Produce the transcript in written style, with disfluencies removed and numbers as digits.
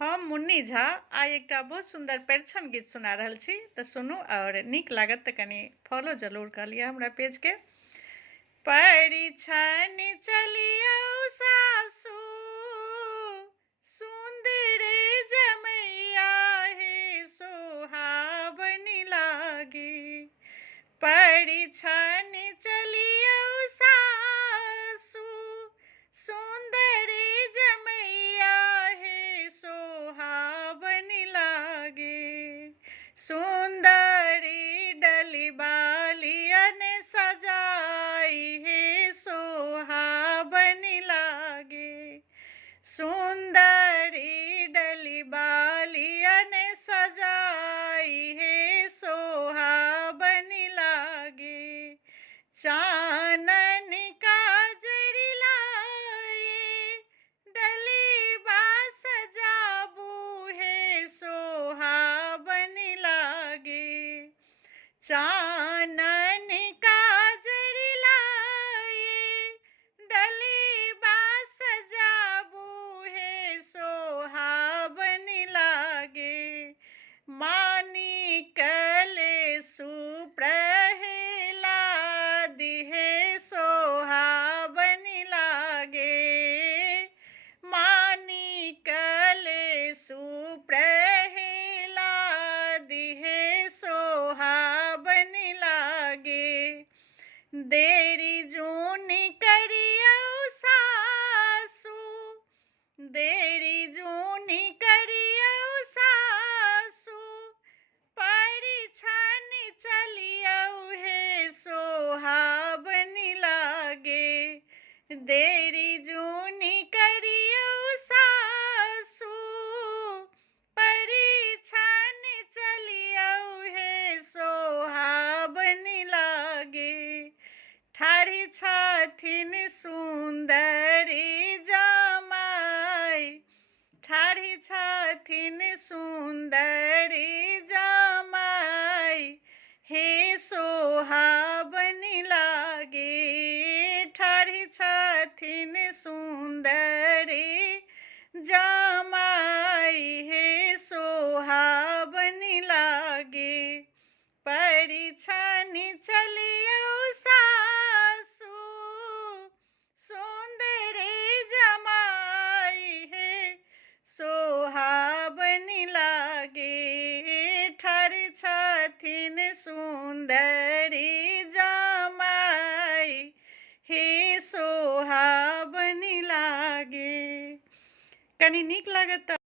हम मुन्नी झा आई एक बहुत सुंदर परिछन गीत सुना रहल छी तो सुनू और निक लागत तो कनी फॉलो जरूर कर लिया हमरा पेज के। परिछन चलियो सासू सुंदर जमैया हे सोहावनी लागे। परिछन चलियो सासू सुंदर जमैया हे सोहावनी लागे। सुंदरी डली बालियन सजाई हे सोहावनी लागे। सुंदरी डली बालियन सजाई हे सोहावनी लागे। चानन काजरी लाए डली बा सजाबू हे सोहावनी लागे। चानन काजरी लाए डली बा सजाबू हे सोहावनी लागे। मानिकले सुप्रहलाद हे सोहावनी लागे। मानिकले सुप्रहलाद हे सोहावनी लागे। देरी जूनी करियो सासू देरी जूनी करियो सासू परिछन चलियो हे सोहावनी लागे। देरी जूनी करियो सासू परिछन चलियो हे सोहावनी लागे। ठाढ़ी छथिन सुंदरी जमाई ठाढ़ी छथिन सुंदरी जमाई हे सोहावनी लागे। ठाढ़ी छथिन सुंदरी जमाई हे सोहावनी लागे। परिछन चलियो सासू सुंदरी जमाई हे सोहावनी लागे। ठाढ़ी छथिन सुंदरी जमाई हे सोहावनी लागे। कनी नीक लागत।